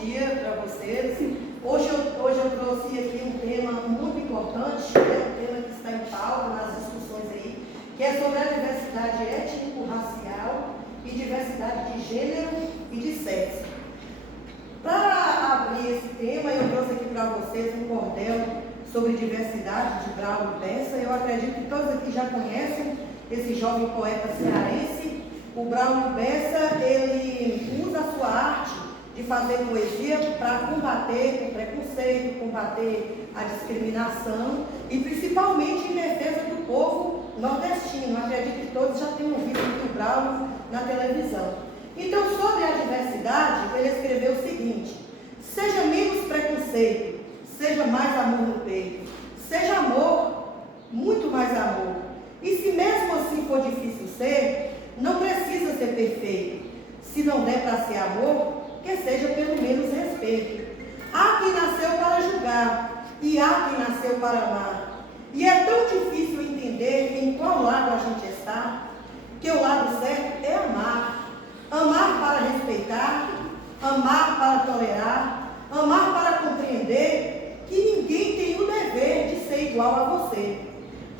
dia para vocês. Hoje eu trouxe aqui um tema muito importante, um tema que está em pauta nas discussões aí, que é sobre a diversidade étnico-racial e diversidade de gênero e de sexo. Para abrir esse tema, eu trouxe aqui para vocês um cordel sobre diversidade de Braulio Bessa. Eu acredito que todos aqui já conhecem esse jovem poeta cearense. O Braulio Bessa, ele usa a sua arte de fazer poesia para combater o preconceito, combater a discriminação e principalmente em defesa do povo nordestino. Acredito que todos já tenham visto o Braulio na televisão. Então, sobre a diversidade, ele escreveu o seguinte: seja menos preconceito, seja mais amor no peito, seja amor, muito mais amor. E se mesmo assim for difícil ser, não precisa ser perfeito. Se não der para ser amor, que seja pelo menos respeito. Há quem nasceu para julgar e há quem nasceu para amar. E é tão difícil entender em qual lado a gente está, que o lado certo é amar. Amar para respeitar, amar para tolerar, amar para compreender que ninguém tem o dever de ser igual a você.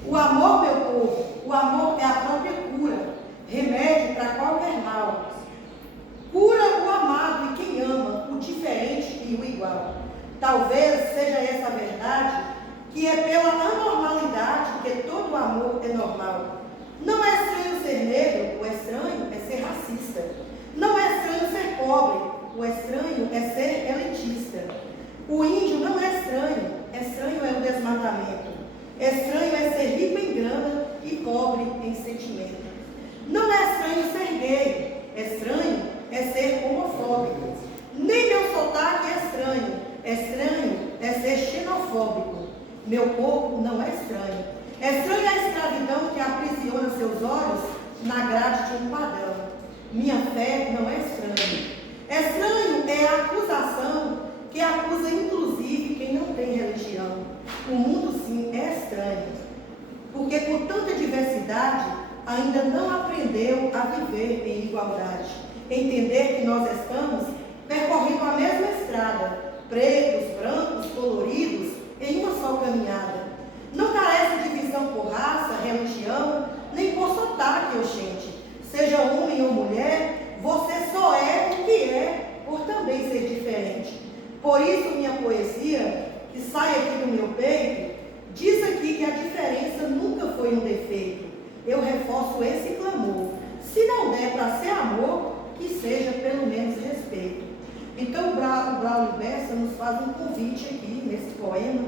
O amor, meu povo, o amor é a própria cura, remédio para qualquer mal. Cura o amado e quem ama, o diferente e o igual. Talvez seja essa a verdade, que é pela anormalidade que todo amor é normal. Não é estranho ser negro, o estranho é ser racista. Não é estranho ser pobre, o estranho é ser elitista. O índio não é estranho é o desmatamento. Estranho é ser rico em grana e pobre em sentimento. Não é estranho ser gay, estranho é ser homofóbico. Nem meu sotaque é estranho é ser xenofóbico. Meu corpo não é estranho. Estranho é a escravidão que aprisiona seus olhos na grade de um padrão. Minha fé não é estranha. Estranho é a acusação que acusa inclusive quem não tem religião. O mundo sim é estranho, porque por tanta diversidade ainda não aprendeu a viver em igualdade. Entender que nós estamos percorrendo a mesma estrada, pretos, brancos, coloridos, em uma só caminhada. Não carece de divisão por raça, religião, nem por sotaque, gente. Seja homem ou mulher, você só é o que é, por também ser diferente. Por isso, minha poesia, que sai aqui do meu peito, diz aqui que a diferença nunca foi um defeito. Eu reforço esse clamor. Se não der para ser amor, que seja pelo menos respeito. Então, o Braulio Bessa nos faz um convite aqui, nesse poema,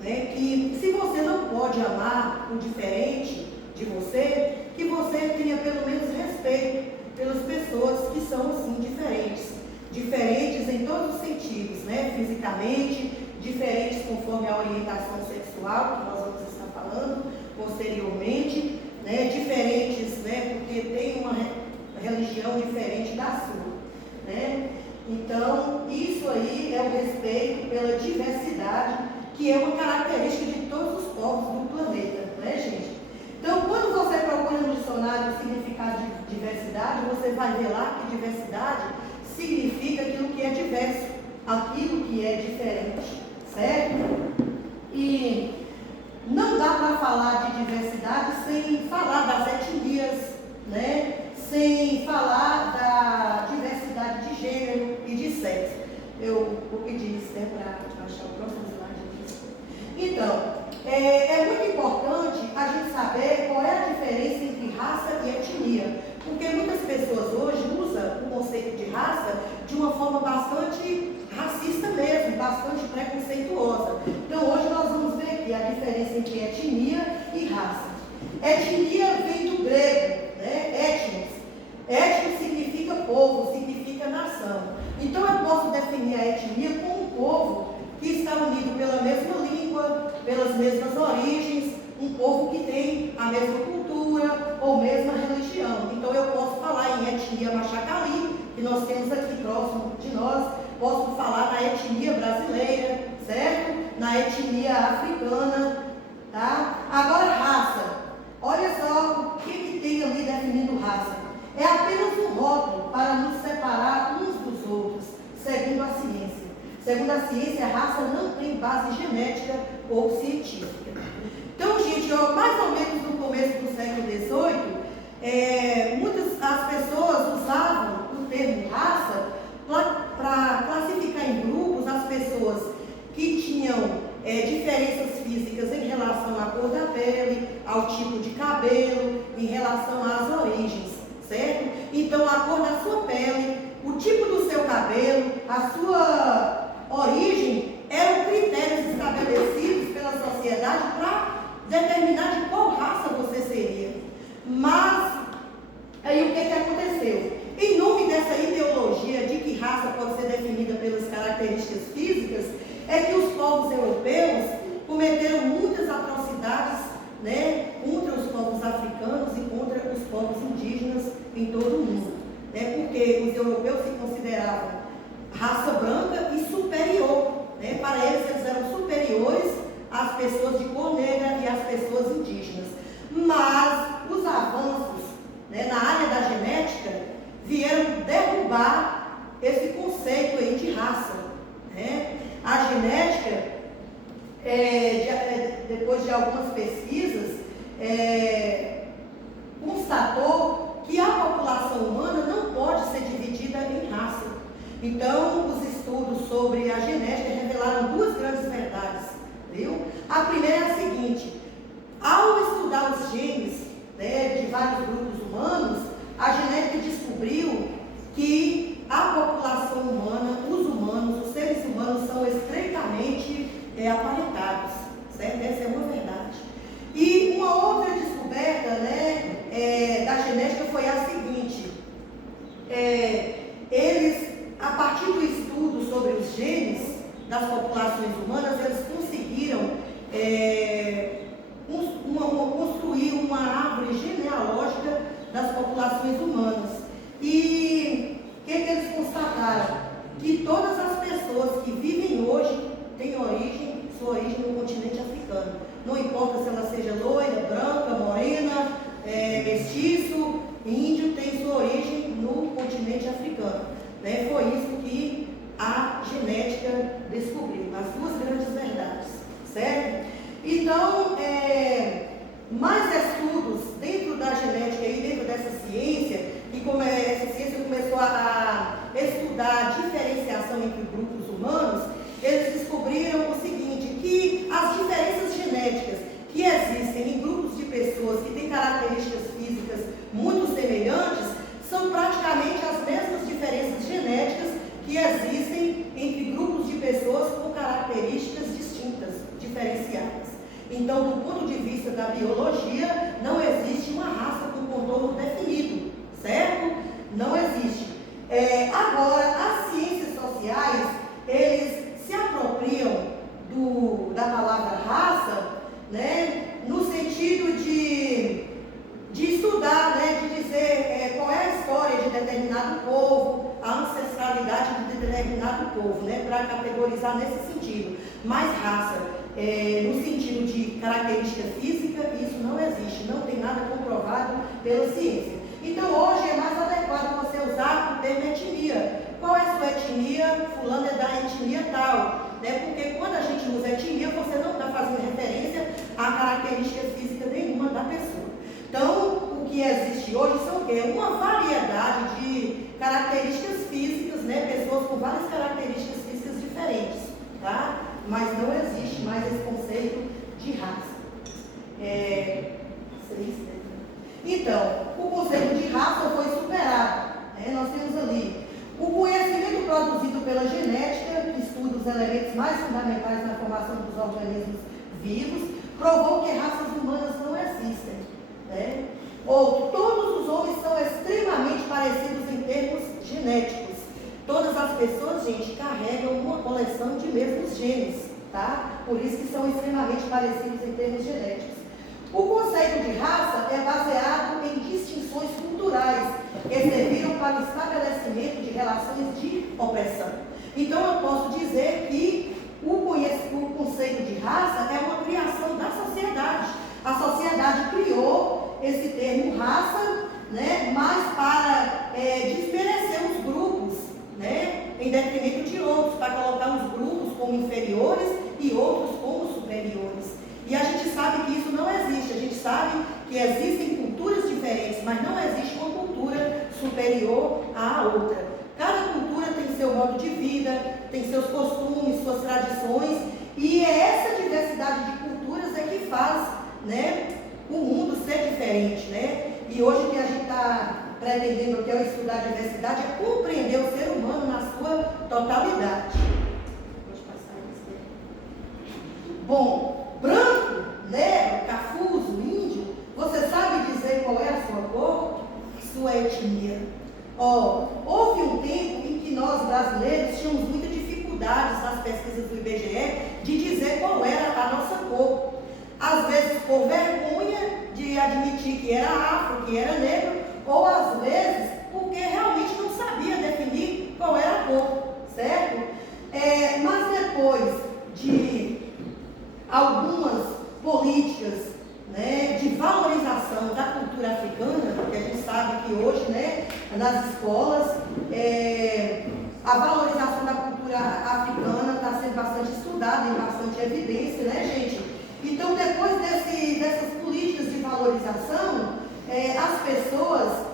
né, que se você não pode amar o diferente de você, que você tenha pelo menos respeito pelas pessoas que são assim diferentes em todos os sentidos, né, fisicamente, diferentes conforme a orientação sexual, que nós vamos estar falando posteriormente, né, diferentes, né, porque tem uma religião diferente da sua, né. Então, isso aí é o respeito pela diversidade, que é uma característica de todos os povos do planeta, né, gente? Então, quando você procura no dicionário o significado de diversidade, você vai ver lá que diversidade significa aquilo que é diverso, aquilo que é diferente, certo? E não dá para falar de diversidade sem falar das etnias, né? Sem falar da diversidade de gênero e de sexo. Eu vou pedir isso, né, para achar o próximo slide aqui. Então, é muito importante a gente saber qual é a diferença entre raça e etnia, porque muitas pessoas hoje usam o conceito de raça de uma forma bastante racista mesmo, bastante preconceituosa. Então, hoje nós vamos ver aqui a diferença entre etnia e raça. Etnia vem do grego, né? Etnos. Etnos significa povo, significa nação. Então, eu posso definir a etnia como um povo que está unido pela mesma língua, pelas mesmas origens, um povo que tem a mesma cultura ou mesma religião. Então, eu posso falar em etnia Machacali, que nós temos aqui próximo de nós, posso falar na etnia brasileira, certo? Na etnia africana, tá? Agora, raça. Olha só o que tem ali definindo raça. É apenas um rótulo para nos separar uns dos outros, segundo a ciência. Segundo a ciência, a raça não tem base genética ou científica. Então, gente, mais ou menos no começo do século XVIII, muitas as pessoas usavam o termo raça para classificar em grupos as pessoas que tinham diferenças físicas em relação à cor da pele, ao tipo de cabelo, em relação às origens, certo? Então, a cor da sua pele, o tipo do seu cabelo, a sua origem eram critérios estabelecidos pela sociedade para determinar de qual raça você seria. Mas, aí o que aconteceu? Em nome dessa ideologia de que raça pode ser definida pelas características físicas, é que os povos europeus cometeram muitas atrocidades, né, contra os povos africanos e contra os povos indígenas em todo o mundo. Porque os europeus se consideravam raça branca e superior. Para eles eram superiores às pessoas de cor negra e às pessoas indígenas. Mas os avanços, na área da genética vieram derrubar esse conceito aí de raça. A genética, depois de algumas pesquisas, constatou que a população humana não pode ser dividida em raça. Então, os estudos sobre a genética revelaram duas grandes verdades, viu? A primeira é a seguinte: ao estudar os genes, de vários grupos humanos, a genética descobriu que a população humana, os humanos, os seres humanos são estreitamente aparentados, certo? Essa é uma verdade. E uma outra descoberta, da genética foi a seguinte: eles, a partir do estudo sobre os genes das populações humanas, eles conseguiram construir uma árvore genealógica das populações humanas. E o que eles constataram? Que todas as pessoas que vivem hoje têm sua origem no continente africano. Não importa se ela seja loira, branca, morena, mestiço, índio, tem sua origem no continente africano. Foi isso que a genética descobriu, as duas grandes verdades, certo? Então, mais estudos dentro da genética e dentro dessa ciência, e como essa ciência começou a estudar a diferenciação entre grupos humanos, eles descobriram o seguinte: que as diferenças genéticas que existem em grupos de pessoas que têm características físicas muito semelhantes são praticamente as mesmas diferenças genéticas que existem entre grupos de pessoas com características distintas, diferenciadas. Então, do ponto de vista da biologia, não existe uma raça com contorno definido, certo? Não existe. Agora, as ciências sociais, eles se apropriam da palavra raça, no sentido de estudar, de dizer qual é a história de determinado povo, a ancestralidade de determinado povo, para categorizar nesse sentido. Mas raça, no sentido de característica física, isso não existe, não tem nada comprovado pela ciência. Então, hoje é mais adequado você usar o termo etnia. Qual é a sua etnia? Fulano é da etnia tal. Porque quando a gente usa etnia, você não está fazendo referência à característica física nenhuma da pessoa. Então, o que existe hoje são o quê? Uma variedade de características físicas, pessoas com várias características físicas diferentes, tá? Mas não existe mais esse conceito de raça. Então, o conceito de raça foi superado. Nós temos ali o conhecimento produzido pela genética, que estuda os elementos mais fundamentais na formação dos organismos vivos, provou que raças humanas não existem. Ou todos os homens são extremamente parecidos em termos genéticos. Todas as pessoas, gente, carregam uma coleção de mesmos genes, tá? Por isso que são extremamente parecidos em termos genéticos. O conceito de raça é baseado em distinções culturais que serviram para o estabelecimento de relações de opressão. Então, eu posso dizer que o conceito de raça é uma criação da sociedade. A sociedade criou esse termo raça, mas para desmerecer os grupos, em detrimento de outros, para colocar os grupos anterior à outra. Cada cultura tem seu modo de vida, tem seus costumes, suas tradições, e é essa diversidade de culturas é que faz, né, o mundo ser diferente, né? E hoje o que a gente está pretendendo aqui ao estudar a diversidade é compreender o ser humano na sua totalidade. Pode passar isso aqui. Bom, branco, negro, cafuso, índio, você sabe dizer qual é a sua cor? Sua etnia. Houve um tempo em que nós brasileiros tínhamos muita dificuldade nas pesquisas do IBGE de dizer qual era a nossa cor. Às vezes por vergonha de admitir que era afro, que era negro, ou às vezes porque realmente não sabia definir qual era a cor, certo? Mas depois de algumas políticas, né, de valorização da cultura africana, porque a gente sabe que hoje, né, nas escolas, a valorização da cultura africana está sendo bastante estudada, tem bastante evidência, né, gente? Então, depois dessas políticas de valorização, as pessoas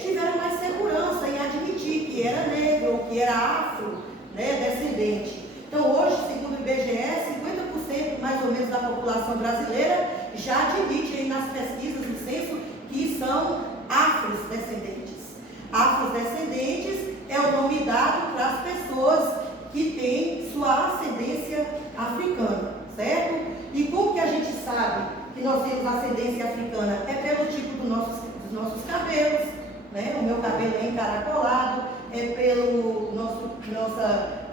tiveram mais segurança em admitir que era negro ou que era afro, né, descendente. Então, hoje, segundo o IBGE, 50% mais ou menos da população brasileira já admite aí nas pesquisas do censo que são afrodescendentes. Afrodescendentes é o nome dado para as pessoas que têm sua ascendência africana, certo? E como que a gente sabe que nós temos ascendência africana? É pelo tipo dos nossos cabelos, né? O meu cabelo é encaracolado, é pelo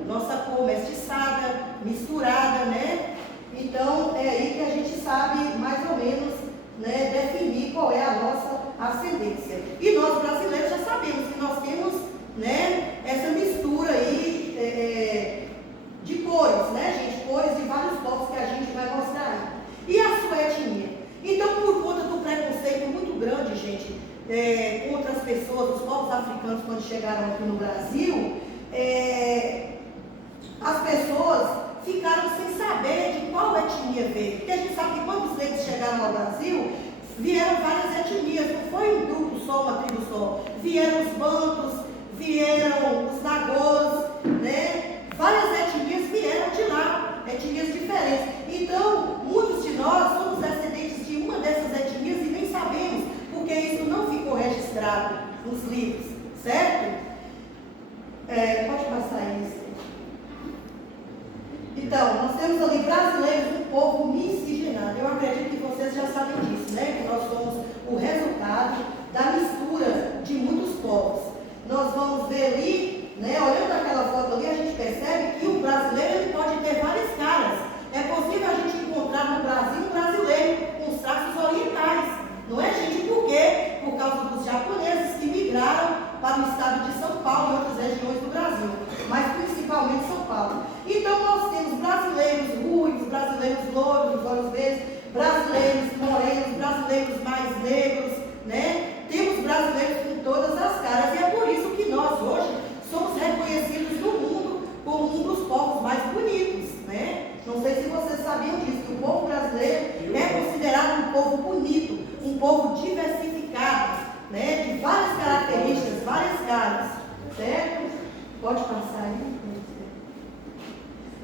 nossa cor mestiçada, misturada, né? Então, é aí que a gente sabe mais ou menos, né, definir qual é a nossa ascendência. E nós brasileiros já sabemos que nós temos, né, essa mistura aí de cores, né, gente? Cores de vários povos que a gente vai mostrar aí. E a sua etnia? Então, por conta do preconceito muito grande, gente, contra as pessoas, os povos africanos, quando chegaram aqui no Brasil, as pessoas ficaram sem saber de qual etnia veio. Porque a gente sabe que quando os negros chegaram ao Brasil, vieram várias etnias, não foi um grupo só, uma tribo só. Vieram os bantus, vieram os nagôs, né? Várias etnias vieram de lá, etnias diferentes. Então, muitos de nós somos descendentes de uma dessas etnias e nem sabemos, porque isso não ficou registrado nos livros, certo? Pode passar isso. Então, nós temos ali brasileiros, um povo miscigenado. Eu acredito que vocês já sabem disso, né? Que nós somos o resultado da mistura de muitos povos. Nós vamos ver ali, né? Olhando aquela foto ali, a gente percebe que o brasileiro ele pode ter várias caras. É possível a gente encontrar no Brasil um brasileiro com os traços orientais. Não é, gente? Por quê? Por causa dos japoneses que migraram para o estado de São Paulo e outras regiões do Brasil, mas principalmente São Paulo. Então nós temos brasileiros ruivos, brasileiros louros, olhos verdes, brasileiros morenos, brasileiros mais negros, né? Temos brasileiros com todas as caras e é por isso que nós hoje somos reconhecidos no mundo como um dos povos mais bonitos, né? Não sei se vocês sabiam disso, que o povo brasileiro é considerado um povo bonito, um povo diversificado, né? De várias características, várias caras, certo? Pode passar aí.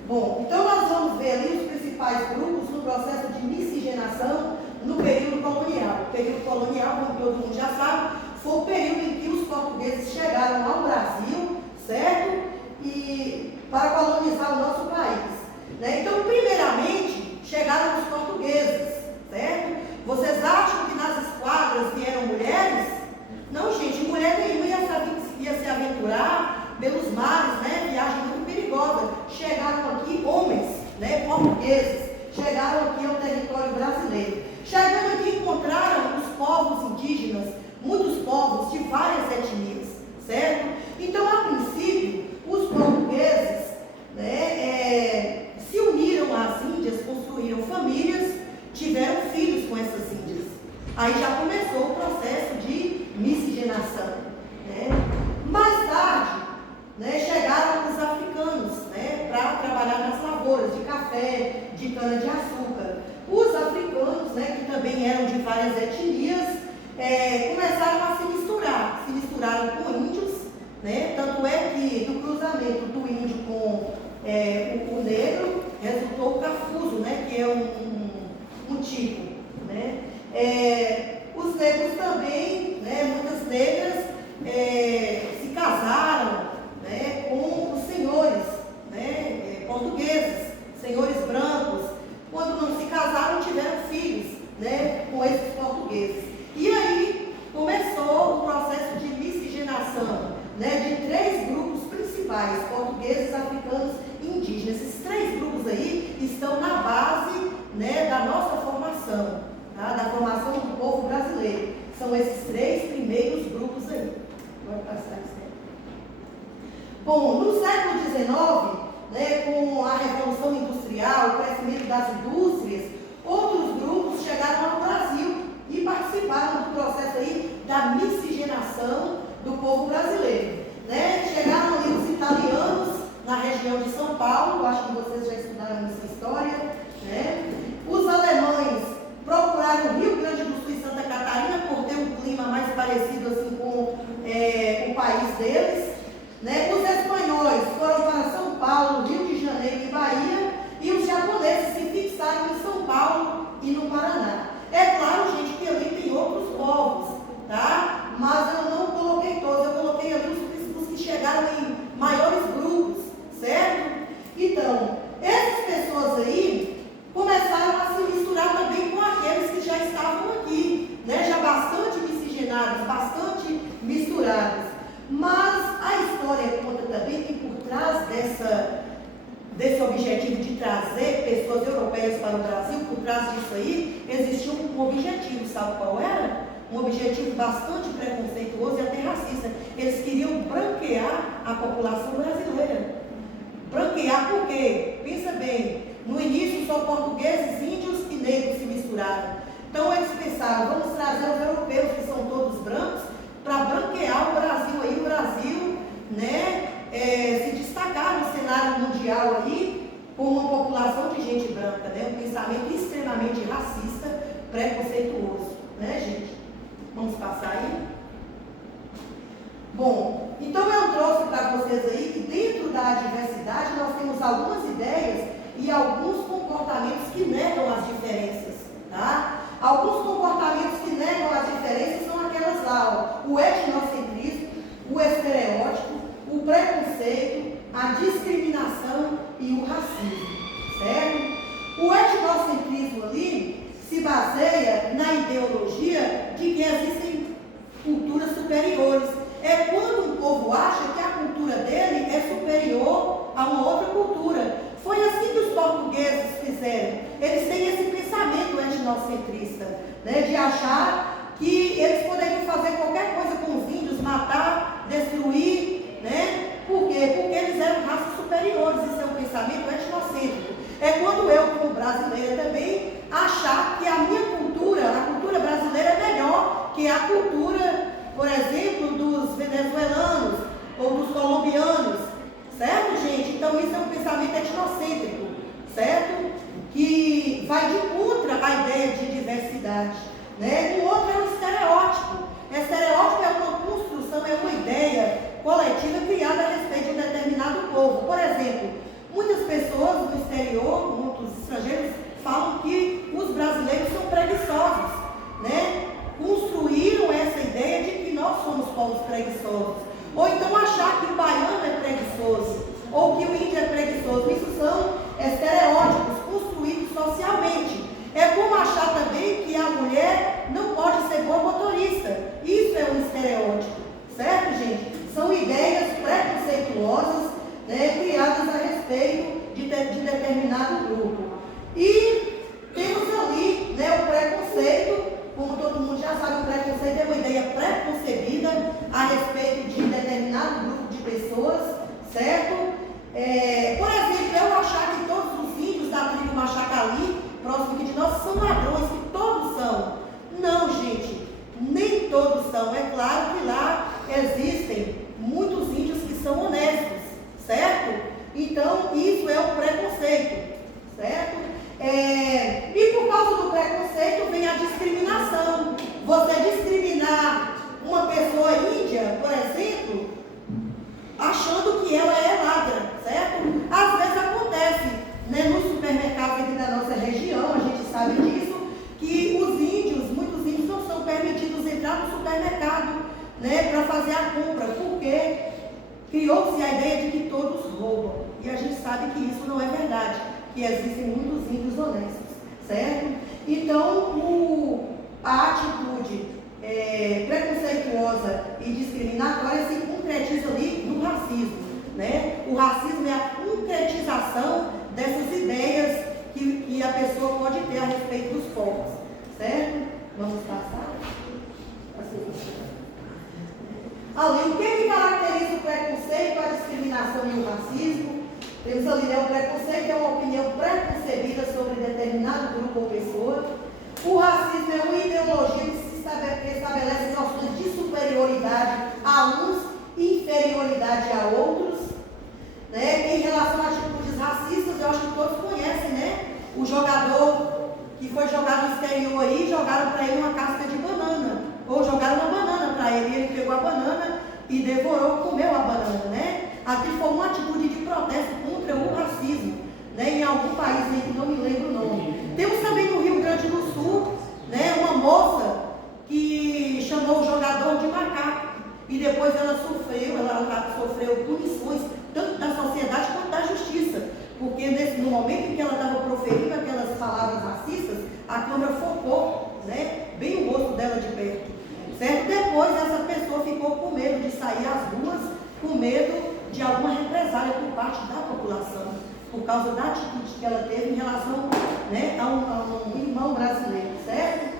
Bom, então nós vamos ver ali os principais grupos no processo de miscigenação no período colonial. O período colonial, como todo mundo já sabe, foi o período em que os portugueses chegaram ao Brasil, certo? E para colonizar o nosso país, né? Então, primeiramente, chegaram os portugueses, certo? Vocês acham que nas esquadras vieram mulheres? Não, gente, mulher nenhuma ia se aventurar pelos mares, né? Viagem muito perigosa. Chegaram aqui homens, né? Portugueses, chegaram aqui ao território brasileiro. Chegando aqui, encontraram os povos indígenas, muitos povos de várias etnias, certo? Então, a princípio, os portugueses, né, se uniram às índias, construíram famílias, tiveram filhos com essas índias. Aí já começou o processo de miscigenação, né? Mais tarde, né, chegaram os africanos, né, para trabalhar nas lavouras de café, de cana-de-açúcar. Os africanos, né, que também eram de várias etnias, começaram a se misturar o negro resultou o cafuzo, né? Que é um tipo, né? Os negros também, né? Muitas negras se casaram, né? Com os senhores, né? Portugueses, senhores brancos. Quando não se casaram, tiveram filhos, né? Com esses portugueses. E aí começou o processo de miscigenação, né? De 3 grupos principais: portugueses, africanos e indígenas. Esses 3 grupos aí estão na base, né, da nossa formação, tá? Da formação do povo brasileiro. São esses 3 primeiros grupos aí. Vai passar isso aí. Bom, no século XIX, né, com a Revolução Industrial, o crescimento das indústrias, outros grupos chegaram ao Brasil e participaram do processo aí da miscigenação do povo brasileiro, né? Chegaram ali os italianos na região de São Paulo, acho que vocês já estudaram essa história, né? Os alemães procuraram o Rio Grande do Sul e Santa Catarina por ter um clima mais parecido assim com o país deles, né? Os espanhóis foram para São Paulo, Rio de Janeiro e Bahia, e os japoneses se fixaram em São Paulo e no Paraná. É claro, gente, que ali tem outros povos, tá? Mas eu não coloquei todos, eu coloquei ali os que chegaram em maiores grupos, certo? Então, essas pessoas aí começaram a se misturar também com aqueles que já estavam aqui, né? Já bastante miscigenados, bastante misturados. Mas a história conta também que por trás desse objetivo de trazer pessoas europeias para o Brasil, por trás disso aí, existia um objetivo, sabe qual era? Um objetivo bastante preconceituoso e até racista. Eles queriam branquear a população brasileira. Branquear por quê? Pensa bem, no início só portugueses, índios e negros se misturaram. Então eles pensaram, vamos trazer os europeus, que são todos brancos, para branquear o Brasil aí, o Brasil, né, se destacar no cenário mundial aí, com uma população de gente branca, né, um pensamento extremamente racista, preconceituoso, né, gente? Vamos passar aí? Bom, então eu trouxe para vocês aí que dentro da diversidade nós temos algumas ideias e alguns comportamentos que negam as diferenças, tá? Alguns comportamentos que negam as diferenças são aquelas lá, ó, o etnocentrismo, o estereótipo, o preconceito, a discriminação e o racismo, certo? O etnocentrismo ali se baseia na ideologia de que existem culturas superiores. É quando um povo acha que a cultura dele é superior a uma outra cultura. Foi assim que os portugueses fizeram. Eles têm esse pensamento etnocentrista, né, de achar que eles poderiam fazer qualquer coisa com os índios, matar, destruir, né? Por quê? Porque eles eram raças superiores. Isso é um pensamento etnocêntrico. É quando eu, como brasileira também, achar que a minha cultura, a cultura brasileira é melhor que a cultura, por exemplo, dos venezuelanos ou dos colombianos, certo, gente? Então isso é um pensamento etnocêntrico, certo? Que vai de contra a ideia de diversidade, né? O outro é o estereótipo. Estereótipo é uma construção, é uma ideia coletiva criada a respeito de um determinado povo. Por exemplo, muitas pessoas no exterior, muitos estrangeiros, falam que os brasileiros são preguiçosos, né? Construíram essa ideia de que nós somos povos preguiçosos. Ou então achar que o baiano é preguiçoso, ou que o índio é preguiçoso. Isso são estereótipos construídos socialmente. É como achar também que a mulher não pode ser boa motorista. Isso é um estereótipo, certo, gente? São ideias preconceituosas, né, criadas a respeito de determinado grupo. E temos ali, né, o preconceito. Como todo mundo já sabe, o preconceito é uma ideia preconcebida a respeito de determinado grupo de pessoas, certo? Por exemplo, eu achar que todos os índios da tribo Machacali, próximo aqui de nós, são ladrões, que todos são. Não, gente, nem todos são. É claro que lá existem muitos índios que são honestos, certo? Então, isso é o preconceito, certo? E por causa do preconceito vem a discriminação. Você discriminar uma pessoa índia, por exemplo, achando que ela é ladra, certo? Às vezes a fazer a compra, porque criou-se a ideia de que todos roubam. E a gente sabe que isso não é verdade, que existem muitos índios honestos, certo? Então, a atitude preconceituosa e discriminatória se concretiza ali no racismo, né? O racismo é a concretização dessas ideias que a pessoa pode ter a respeito dos povos, certo? Vamos passar? Ali, o que caracteriza o preconceito, a discriminação e o racismo? Temos ali, o preconceito é uma opinião preconcebida sobre determinado grupo ou pessoa. O racismo é uma ideologia que estabelece noções de superioridade a uns e inferioridade a outros. Né? Em relação a atitudes racistas, eu acho que todos conhecem, né? O jogador que foi jogado no exterior aí, jogaram para ele uma casca de banana, ou jogaram uma banana para ele, e ele pegou a banana e devorou, comeu a banana, né? Aqui foi uma atitude de protesto contra o racismo, né? Em algum país aí que não me lembro o nome. Temos também no Rio Grande do Sul, né? Uma moça que chamou o jogador de macaco, e depois ela sofreu punições, tanto da sociedade quanto da justiça, porque no momento em que ela estava proferindo aquelas palavras racistas, a câmera focou, né, bem o rosto dela de perto, certo? Depois essa pessoa ficou com medo de sair às ruas, com medo de alguma represália por parte da população, por causa da atitude que ela teve em relação, né, a um irmão brasileiro, certo?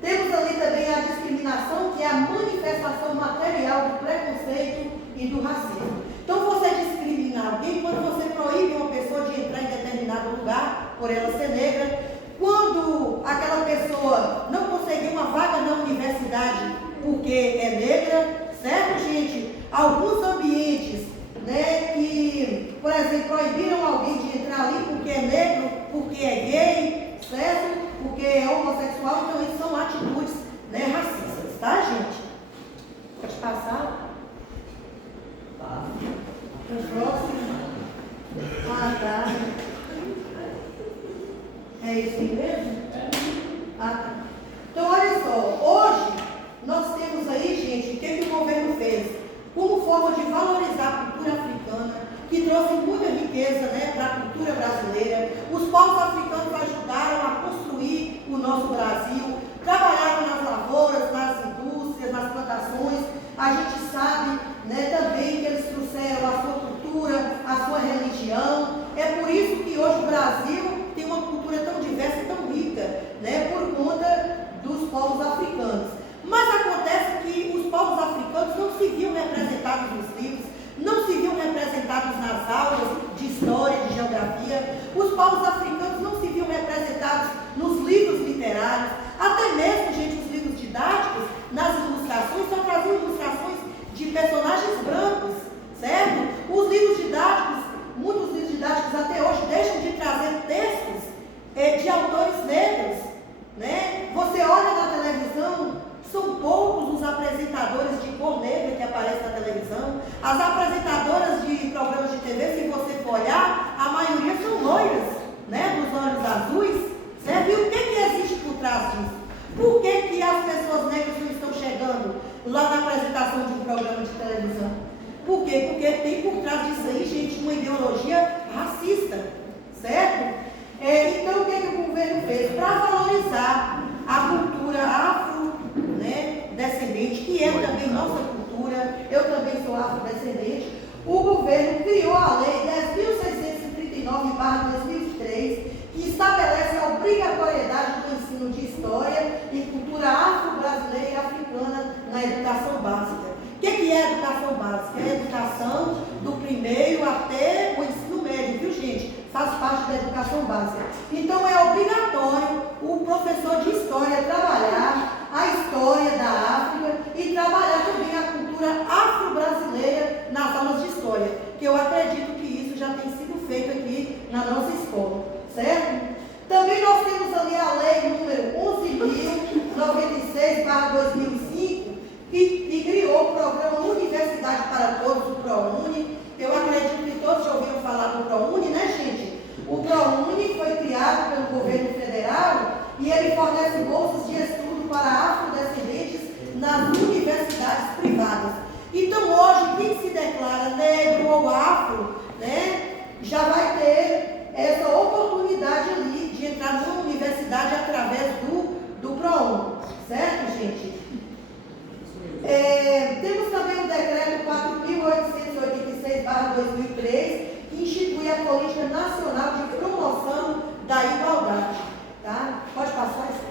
Temos ali também a discriminação, que é a manifestação material do preconceito e do racismo. Então, você discrimina alguém quando você proíbe uma pessoa de entrar em determinado lugar por ela ser negra, quando aquela pessoa não conseguiu uma vaga na universidade porque é negra, certo, gente? Alguns ambientes, né, que, por exemplo, proibiram alguém de entrar ali porque é negro, porque é gay, certo? Porque é homossexual, então isso são atitudes, né, racistas, tá, gente? Pode passar? O próximo. Tá. É isso mesmo? Tá. Então, olha só, hoje nós temos aí, gente, o que o governo fez? Como forma de valorizar a cultura africana, que trouxe muita riqueza, né, para a cultura brasileira. Os povos africanos ajudaram a construir o nosso Brasil, trabalharam nas lavouras, nas indústrias, nas plantações. A gente sabe, né, também que eles trouxeram a sua cultura, a sua religião. É por isso que hoje o Brasil tem uma cultura tão diversa e tão rica, né, por conta dos povos africanos. Mas acontece que os povos africanos não se viam representados nos livros, não se viam representados nas aulas de história, de geografia. Os povos africanos não se viam representados nos livros literários, até mesmo, gente, os livros didáticos, nas ilustrações, só traziam ilustrações de personagens brancos, certo? Os livros didáticos, muitos livros didáticos até hoje deixam de trazer textos de autores negros, né? Você olha na televisão, são poucos os apresentadores de cor negra que aparecem na televisão. As apresentadoras de programas de TV, se você for olhar, a maioria são loiras, né, dos olhos azuis, certo? E o que existe por trás disso? Por que as pessoas negras não estão chegando lá na apresentação de um programa de televisão? Por quê? Porque tem por trás disso aí, gente, uma ideologia racista, certo? Então, o que o governo fez? Para valorizar a cultura afro, né, descendente, que é também nossa cultura, eu também sou afrodescendente, o governo criou a Lei 10.639/2003, que estabelece a obrigatoriedade do ensino de história e cultura afro-brasileira e africana na educação básica. O que é a educação básica? É a educação do primeiro até o ensino médio, viu, gente? Faz parte da educação básica. Então, é obrigatório o professor de história trabalhar a história da África e trabalhar também a cultura afro-brasileira nas aulas de história, que eu acredito que isso já tem sido feito aqui na nossa escola, certo? Também nós temos ali a lei número 11.096/2005, que criou o programa Universidade para Todos, o ProUni. Eu acredito que todos já ouviram falar do ProUni, né, gente? O ProUni foi criado pelo governo federal e ele fornece bolsas de estudo para afrodescendentes na nas universidades privadas. Então, hoje, quem se declara negro ou afro, né, já vai ter essa oportunidade ali de entrar numa universidade através do ProUni, certo, gente? Temos também o decreto 4.886/2003, que institui a Política Nacional de Promoção da Igualdade. Tá? Pode passar, Esther.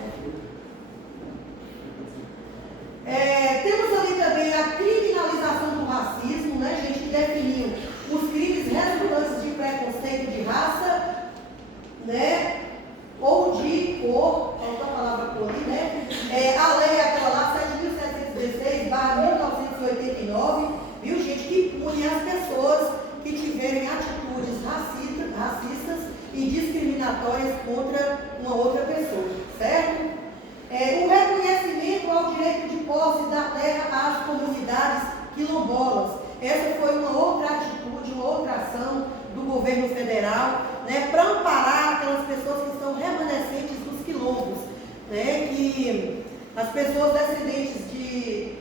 Temos ali também a criminalização do racismo, né, gente, que definiu os crimes resultantes de preconceito de raça, né, ou de cor, faltou a palavra cor ali, né? A lei é aquela lá, 7.716/1989, viu, gente, que pune as pessoas que tiverem atitudes racistas e discriminatórias contra uma outra pessoa, certo? O reconhecimento ao direito de posse da terra às comunidades quilombolas. Essa foi uma outra atitude, uma outra ação do governo federal, né, para amparar aquelas pessoas que são remanescentes dos quilombos, né, que as pessoas descendentes de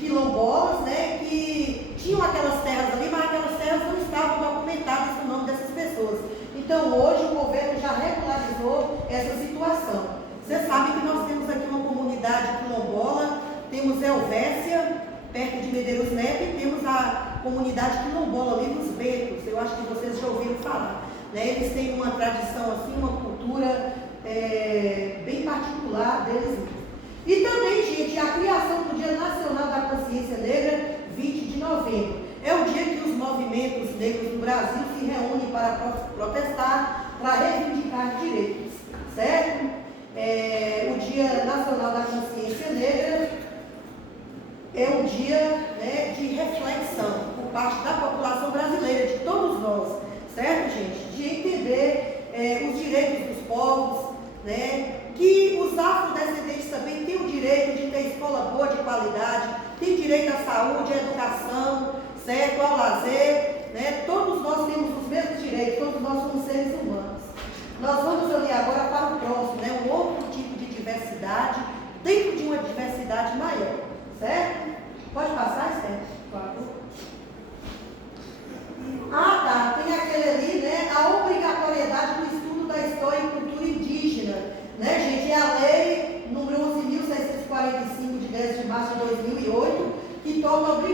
quilombolas, né, que tinham aquelas terras ali, mas aquelas terras não estavam documentadas no nome dessas pessoas. Então, hoje o governo já regularizou essa situação. Vocês sabem que nós temos aqui uma comunidade quilombola, temos Helvécia, perto de Medeiros Neto, e temos a comunidade quilombola ali dos Becos. Eu acho que vocês já ouviram falar, né? Eles têm uma tradição assim, uma cultura bem particular deles mesmos. E também, gente, a criação do Dia Nacional da Consciência Negra, 20 de novembro. É o dia que os movimentos negros do Brasil se reúnem para protestar, para reivindicar direitos, certo? O Dia Nacional da Consciência Negra é um dia, né, de reflexão por parte da população brasileira, de todos nós, certo, gente? De entender os direitos dos povos, né? Que os afrodescendentes também têm o direito de ter escola boa de qualidade, têm direito à saúde, à educação, certo? Ao lazer, né? Todos nós temos os mesmos direitos, todos nós somos seres humanos. Nós vamos ali agora para o próximo, né? Um outro tipo de diversidade, dentro de uma diversidade maior, certo? Pode passar, Esther, por favor. Tá, tem aquele ali, né? A obrigatoriedade do estudo da história e cultura indígena, né, gente? É a lei número 11.645, de 10 de março de 2008, que torna obrigatório